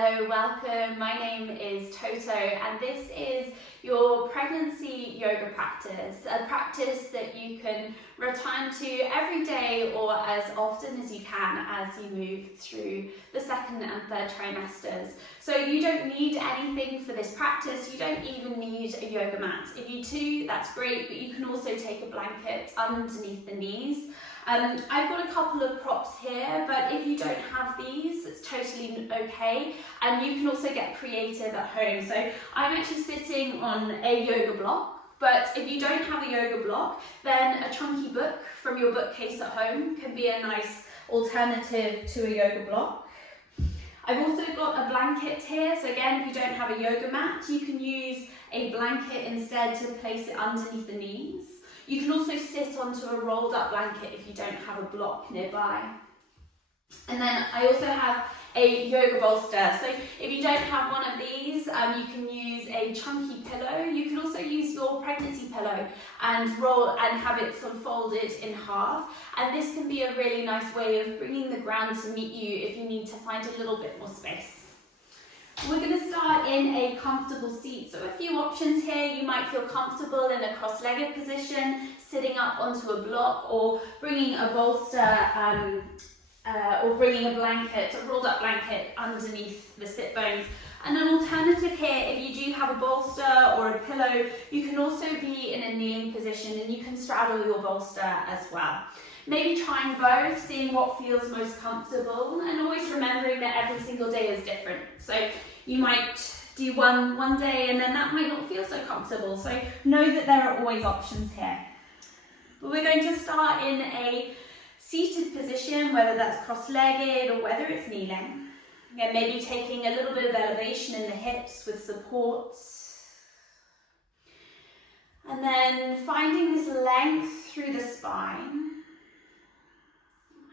Hello, welcome. My name is Toto and this is your pregnancy yoga practice, a practice that you can return to every day or as often as you can as you move through the second and third trimesters. So you don't need anything for this practice, you don't even need a yoga mat. If you do, that's great, but you can also take a blanket underneath the knees. I've got a couple of props here, but if you don't have these, it's totally okay. And you can also get creative at home. So I'm actually sitting on a yoga block, but if you don't have a yoga block, then a chunky book from your bookcase at home can be a nice alternative to a yoga block. I've also got a blanket here, so again, if you don't have a yoga mat, you can use a blanket instead to place it underneath the knees. You can also sit onto a rolled up blanket if you don't have a block nearby. And then I also have a yoga bolster. So if you don't have one of these, you can use a chunky pillow. You can also use your pregnancy pillow and roll and have it sort of folded in half. And this can be a really nice way of bringing the ground to meet you if you need to find a little bit more space. We're going to start in a comfortable seat. So a few options here. You might feel comfortable in a cross-legged position, sitting up onto a block, or bringing a bolster or bringing a blanket, a rolled up blanket underneath the sit bones. And an alternative here, if you do have a bolster or a pillow, you can also be in a kneeling position and you can straddle your bolster as well. Maybe trying both, seeing what feels most comfortable, and always remembering that every single day is different. So you might do one day and then that might not feel so comfortable. So know that there are always options here. But we're going to start in a seated position, whether that's cross-legged or whether it's kneeling. Again, maybe taking a little bit of elevation in the hips with support. And then finding this length through the spine.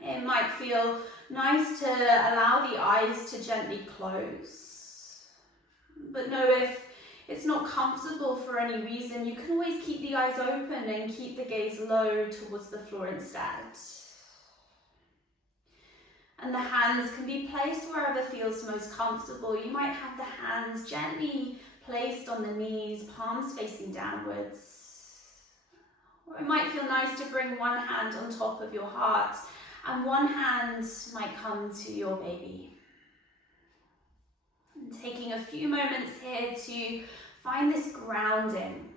It might feel nice to allow the eyes to gently close. But know if it's not comfortable for any reason, you can always keep the eyes open and keep the gaze low towards the floor instead. And the hands can be placed wherever feels most comfortable. You might have the hands gently placed on the knees, palms facing downwards. Or it might feel nice to bring one hand on top of your heart and one hand might come to your baby. And taking a few moments here to find this grounding,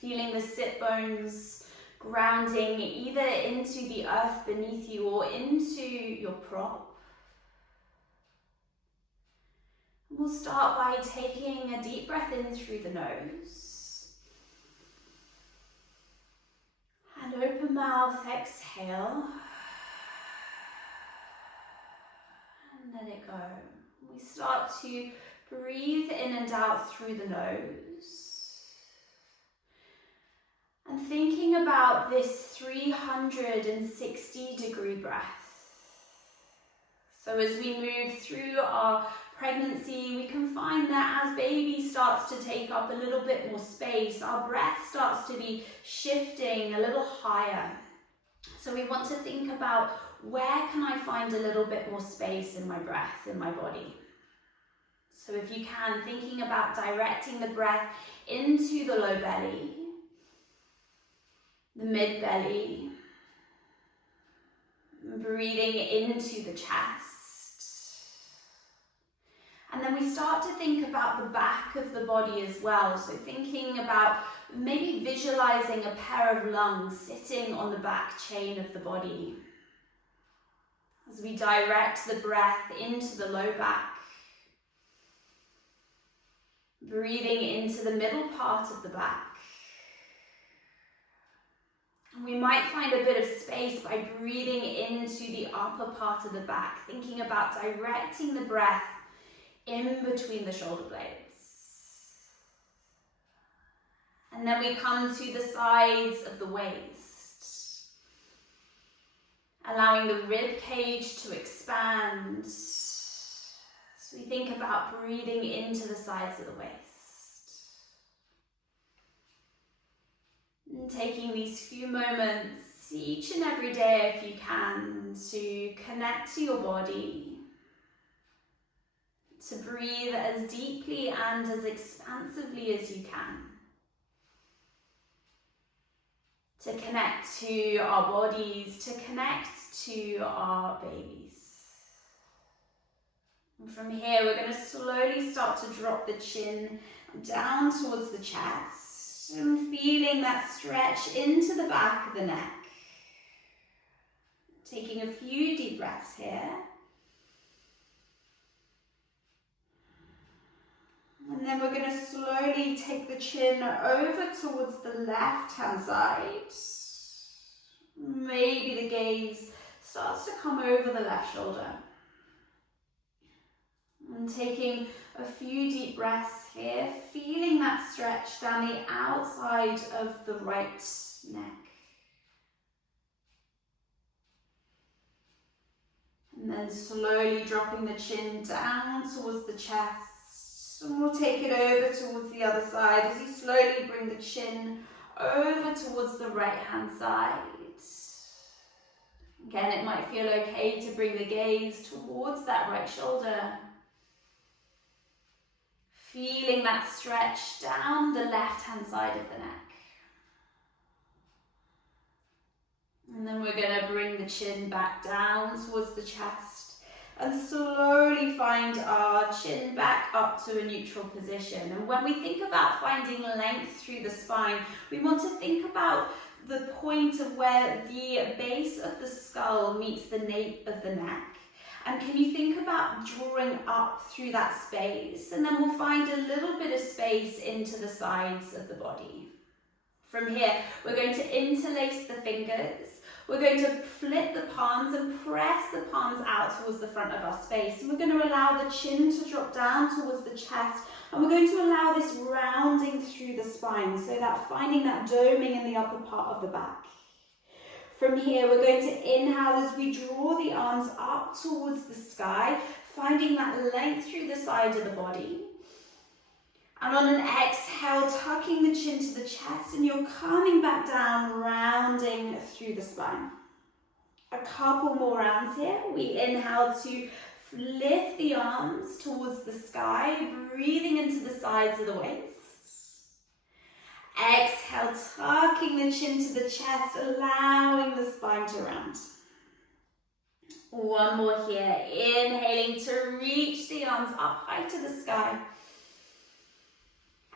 feeling the sit bones grounding either into the earth beneath you or into your prop. We'll start by taking a deep breath in through the nose. And open mouth, exhale. And let it go. We start to breathe in and out through the nose. And thinking about this 360-degree breath. So as we move through our pregnancy, we can find that as baby starts to take up a little bit more space, our breath starts to be shifting a little higher. So we want to think about, where can I find a little bit more space in my breath, in my body? So if you can, thinking about directing the breath into the low belly, the mid belly, breathing into the chest. And then we start to think about the back of the body as well. So thinking about maybe visualizing a pair of lungs sitting on the back chain of the body. As we direct the breath into the low back, breathing into the middle part of the back. We might find a bit of space by breathing into the upper part of the back, thinking about directing the breath in between the shoulder blades. And then we come to the sides of the waist, allowing the rib cage to expand. So we think about breathing into the sides of the waist. And taking these few moments each and every day, if you can, to connect to your body, to breathe as deeply and as expansively as you can. To connect to our bodies, to connect to our babies. And from here, we're going to slowly start to drop the chin down towards the chest and feeling that stretch into the back of the neck. Taking a few deep breaths here. And then we're going to slowly take the chin over towards the left-hand side. Maybe the gaze starts to come over the left shoulder. And taking a few deep breaths here, feeling that stretch down the outside of the right neck. And then slowly dropping the chin down towards the chest. And we'll take it over towards the other side as you slowly bring the chin over towards the right hand side. Again, it might feel okay to bring the gaze towards that right shoulder. Feeling that stretch down the left-hand side of the neck. And then we're going to bring the chin back down towards the chest and slowly find our chin back up to a neutral position. And when we think about finding length through the spine, we want to think about the point of where the base of the skull meets the nape of the neck. And can you think about drawing up through that space? And then we'll find a little bit of space into the sides of the body. From here, we're going to interlace the fingers. We're going to flip the palms and press the palms out towards the front of our space. And we're going to allow the chin to drop down towards the chest. And we're going to allow this rounding through the spine, so that finding that doming in the upper part of the back. From here, we're going to inhale as we draw the arms up towards the sky, finding that length through the side of the body. And on an exhale, tucking the chin to the chest, and you're coming back down, rounding through the spine. A couple more rounds here. We inhale to lift the arms towards the sky, breathing into the sides of the waist. Exhale, tucking the chin to the chest, allowing the spine to round. One more here. Inhaling to reach the arms up high to the sky.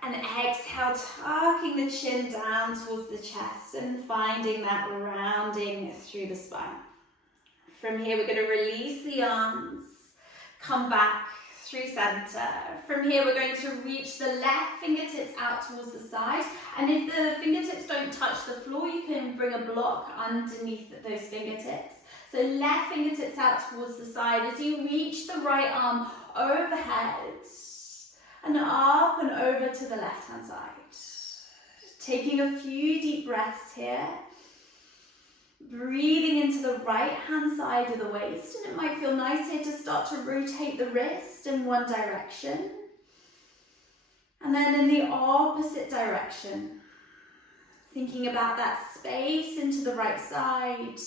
And exhale, tucking the chin down towards the chest and finding that rounding through the spine. From here, we're going to release the arms, come back through center. From here, we're going to reach the left fingertips out towards the side. And if the fingertips don't touch the floor, you can bring a block underneath those fingertips. So left fingertips out towards the side as you reach the right arm overhead and up and over to the left-hand side. Taking a few deep breaths here. Breathing into the right-hand side of the waist, and it might feel nice here to start to rotate the wrist in one direction. And then in the opposite direction. Thinking about that space into the right side.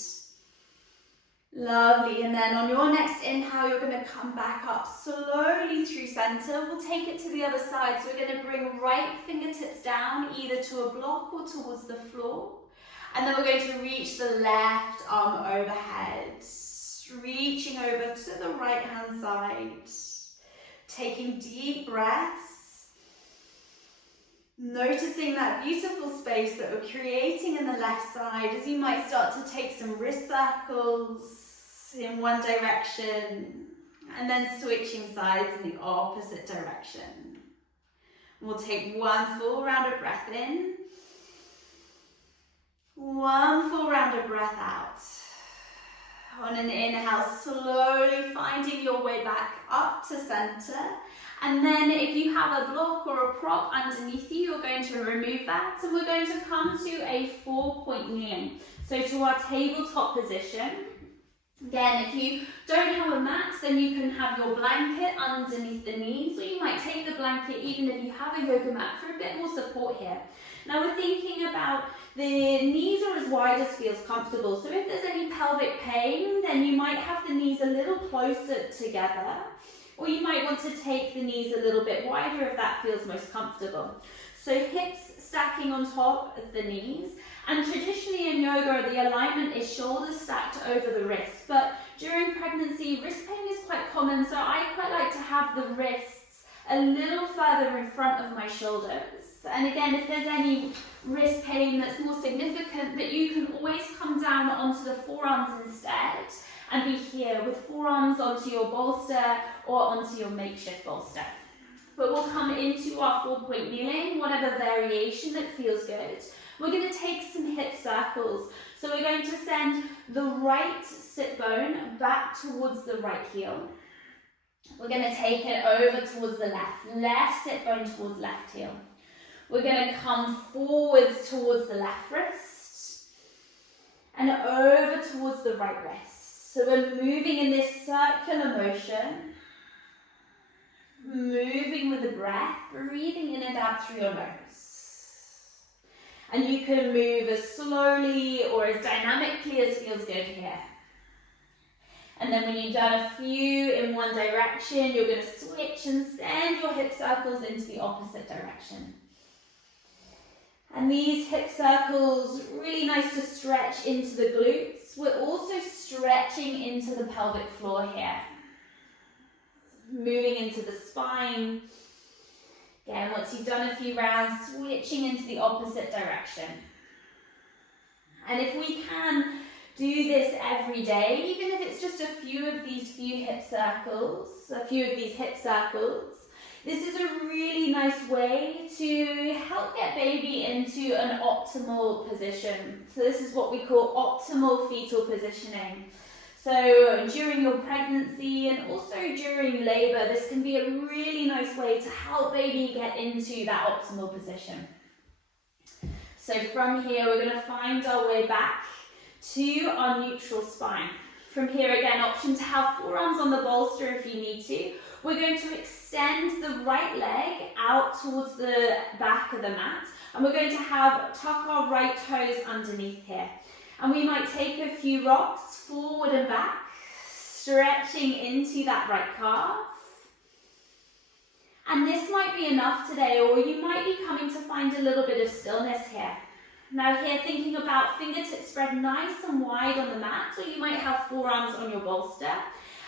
Lovely, and then on your next inhale, you're going to come back up slowly through center. We'll take it to the other side, so we're going to bring right fingertips down, either to a block or towards the floor. And then we're going to reach the left arm overhead, reaching over to the right hand side, taking deep breaths, noticing that beautiful space that we're creating in the left side as you might start to take some wrist circles in one direction and then switching sides in the opposite direction. We'll take one full round of breath in. One full round of breath out. On an inhale, slowly finding your way back up to center. And then if you have a block or a prop underneath you, you're going to remove that. And we're going to come to a 4-point kneeling. So to our tabletop position. Again, if you don't have a mat, then you can have your blanket underneath the knees, or you might take the blanket even if you have a yoga mat for a bit more support here. Now we're thinking about the knees are as wide as feels comfortable. So if there's any pelvic pain, then you might have the knees a little closer together. Or you might want to take the knees a little bit wider if that feels most comfortable. So hips stacking on top of the knees. And traditionally in yoga, the alignment is shoulders stacked over the wrists. But during pregnancy, wrist pain is quite common, so I quite like to have the wrists a little further in front of my shoulders. And again, if there's any wrist pain that's more significant, that you can always come down onto the forearms instead and be here with forearms onto your bolster or onto your makeshift bolster. But we'll come into our 4-point kneeling, whatever variation that feels good. We're going to take some hip circles. So we're going to send the right sit bone back towards the right heel. We're going to take it over towards the left sit bone towards left heel. We're going to come forwards towards the left wrist and over towards the right wrist. So we're moving in this circular motion, moving with the breath, breathing in and out through your nose. And you can move as slowly or as dynamically as feels good here. And then when you've done a few in one direction, you're going to switch and send your hip circles into the opposite direction. And these hip circles, really nice to stretch into the glutes. We're also stretching into the pelvic floor here. Moving into the spine. Again, once you've done a few rounds, switching into the opposite direction. And if we can do this every day, even if it's just a few of these hip circles, this is a really nice way to help get baby into an optimal position. So this is what we call optimal fetal positioning. So during your pregnancy and also during labour, this can be a really nice way to help baby get into that optimal position. So from here, we're going to find our way back to our neutral spine. From here, again, option to have forearms on the bolster if you need to. We're going to extend the right leg out towards the back of the mat, and we're going to tuck our right toes underneath here. And we might take a few rocks forward and back, stretching into that right calf. And this might be enough today, or you might be coming to find a little bit of stillness here. Now here, thinking about fingertips spread nice and wide on the mat, or you might have forearms on your bolster.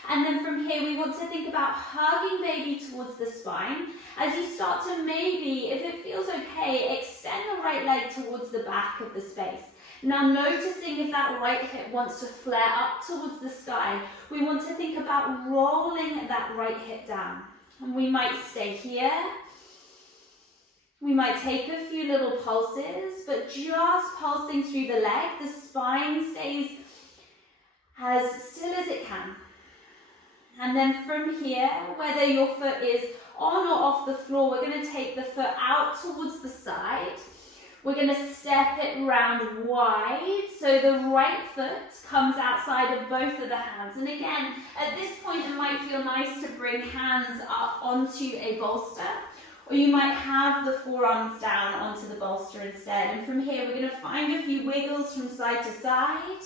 And then from here, we want to think about hugging baby towards the spine. As you start to maybe, if it feels okay, extend the right leg towards the back of the space. Now noticing if that right hip wants to flare up towards the sky, we want to think about rolling that right hip down. And we might stay here. We might take a few little pulses, but just pulsing through the leg, the spine stays as still as it can. And then from here, whether your foot is on or off the floor, we're going to take the foot out towards the side. We're going to step it round wide, so the right foot comes outside of both of the hands. And again, at this point, it might feel nice to bring hands up onto a bolster, or you might have the forearms down onto the bolster instead. And from here, we're going to find a few wiggles from side to side.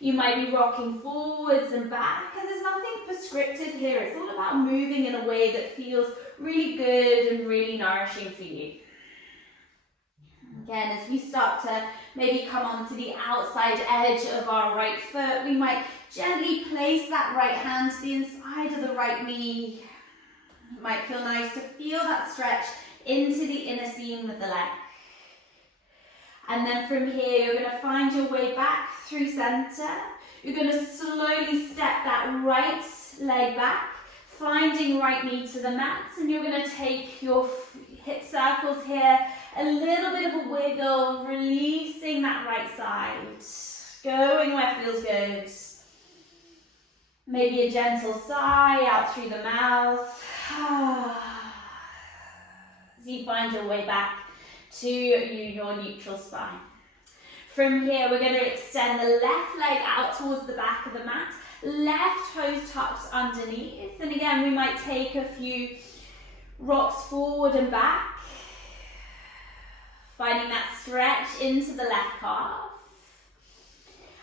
You might be rocking forwards and back, and there's nothing prescriptive here. It's all about moving in a way that feels really good and really nourishing for you. Again, as we start to maybe come onto the outside edge of our right foot, we might gently place that right hand to the inside of the right knee. It might feel nice to feel that stretch into the inner seam of the leg. And then from here, you're going to find your way back through center. You're going to slowly step that right leg back, finding right knee to the mat, and you're going to take your hip circles here, a little bit of a wiggle, releasing that right side, going where it feels good. Maybe a gentle sigh out through the mouth. As you find your way back to your neutral spine. From here, we're going to extend the left leg out towards the back of the mat, left toes tucked underneath. And again, we might take a few rocks forward and back, finding that stretch into the left calf.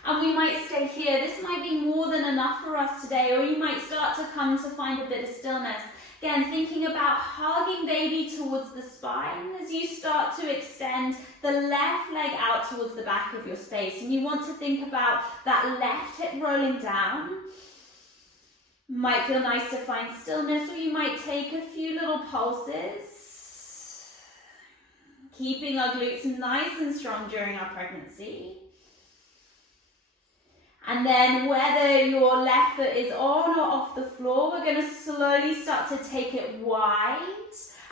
And we might stay here. This might be more than enough for us today, or you might start to come to find a bit of stillness. Again, thinking about hugging baby towards the spine as you start to extend the left leg out towards the back of your space. And you want to think about that left hip rolling down. Might feel nice to find stillness, or you might take a few little pulses, keeping our glutes nice and strong during our pregnancy. And then whether your left foot is on or off the floor, we're going to slowly start to take it wide.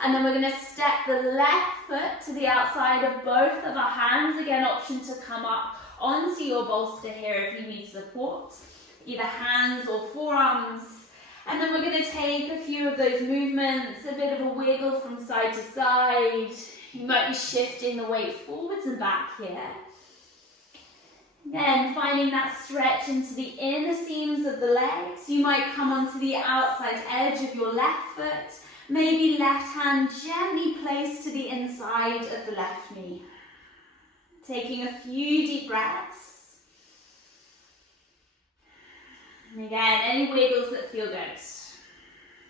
And then we're going to step the left foot to the outside of both of our hands. Again, option to come up onto your bolster here if you need support, either hands or forearms. And then we're going to take a few of those movements, a bit of a wiggle from side to side. You might be shifting the weight forwards and back here. Then finding that stretch into the inner seams of the legs. You might come onto the outside edge of your left foot. Maybe left hand gently placed to the inside of the left knee. Taking a few deep breaths. And again, any wiggles that feel good.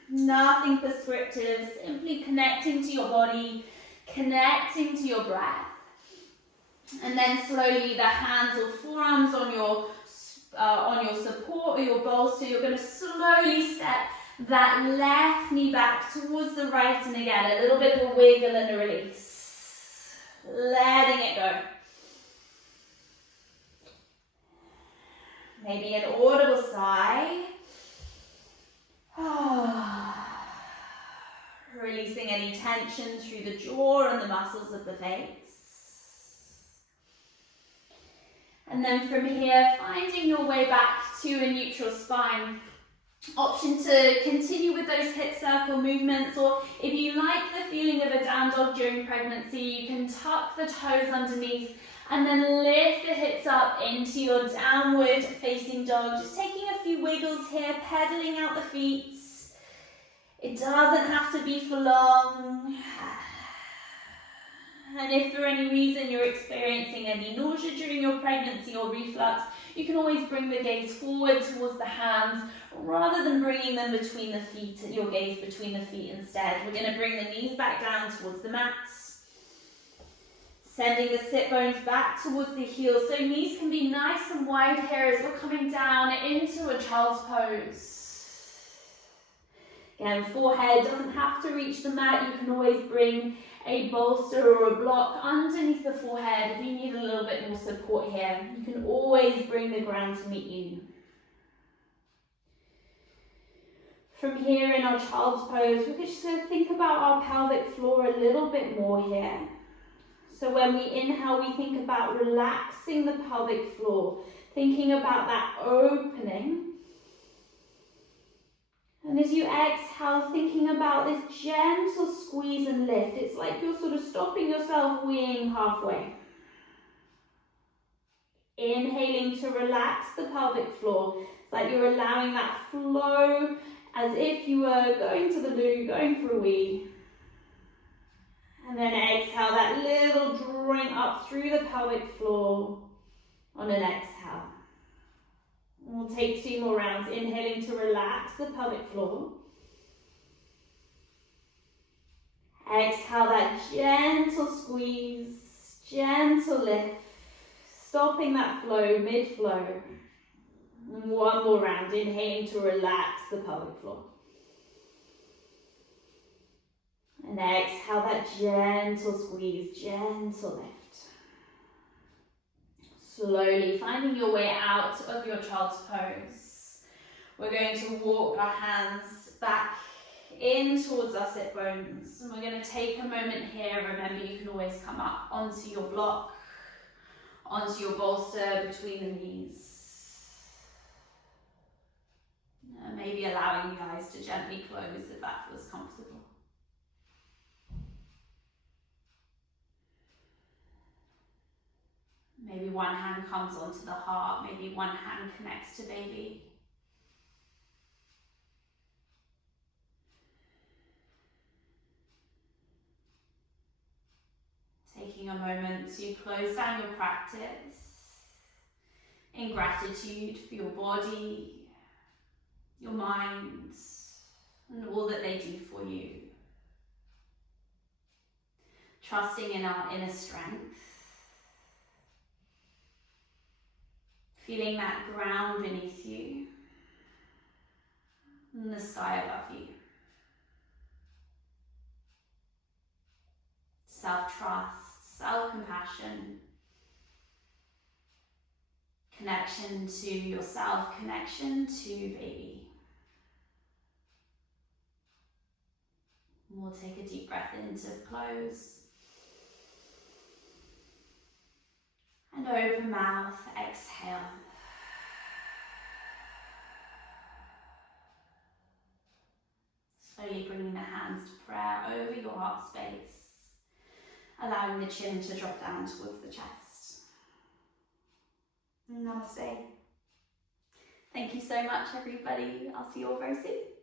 Nothing prescriptive, simply connecting to your body, connecting to your breath. And then slowly the hands or forearms on your support or your bolster, you're going to slowly step that left knee back towards the right, and again a little bit of a wiggle and a release, letting it go. Maybe an audible sigh. Releasing any tension through the jaw and the muscles of the face. And then from here, finding your way back to a neutral spine. Option to continue with those hip circle movements, or if you like the feeling of a down dog during pregnancy, you can tuck the toes underneath and then lift the hips up into your downward facing dog. Just taking a few wiggles here, pedaling out the feet. It doesn't have to be for long. And if for any reason you're experiencing any nausea during your pregnancy or reflux, you can always bring the gaze forward towards the hands rather than bringing them between the feet, your gaze between the feet instead. We're going to bring the knees back down towards the mats, sending the sit bones back towards the heels. So knees can be nice and wide here as we're coming down into a child's pose. Again, forehead doesn't have to reach the mat. You can always bring a bolster or a block underneath the forehead if you need a little bit more support here. You can always bring the ground to meet you. From here in our child's pose, we're just going to think about our pelvic floor a little bit more here. So when we inhale, we think about relaxing the pelvic floor, thinking about that opening. And as you exhale, thinking about this gentle squeeze and lift. It's like you're sort of stopping yourself weeing halfway. Inhaling to relax the pelvic floor. It's like you're allowing that flow as if you were going to the loo, going for a wee. And then exhale, that little drawing up through the pelvic floor on an exhale. We'll take 2 more rounds, inhaling to relax the pelvic floor. Exhale, that gentle squeeze, gentle lift, stopping that flow, mid-flow. And 1 more round, inhaling to relax the pelvic floor. And exhale, that gentle squeeze, gentle lift. Slowly finding your way out of your child's pose. We're going to walk our hands back in towards our sit bones. And we're going to take a moment here. Remember, you can always come up onto your block, onto your bolster between the knees. And maybe allowing the eyes to gently close if that feels comfortable. Maybe one hand comes onto the heart, maybe one hand connects to baby. Taking a moment to close down your practice. in gratitude for your body, your mind, and all that they do for you. Trusting in our inner strength. Feeling that ground beneath you and the sky above you. Self-trust, self-compassion, connection to yourself, connection to baby. We'll take a deep breath in to close. And open mouth, exhale. Slowly bringing the hands to prayer over your heart space, allowing the chin to drop down towards the chest. Namaste. Thank you so much, everybody. I'll see you all very soon.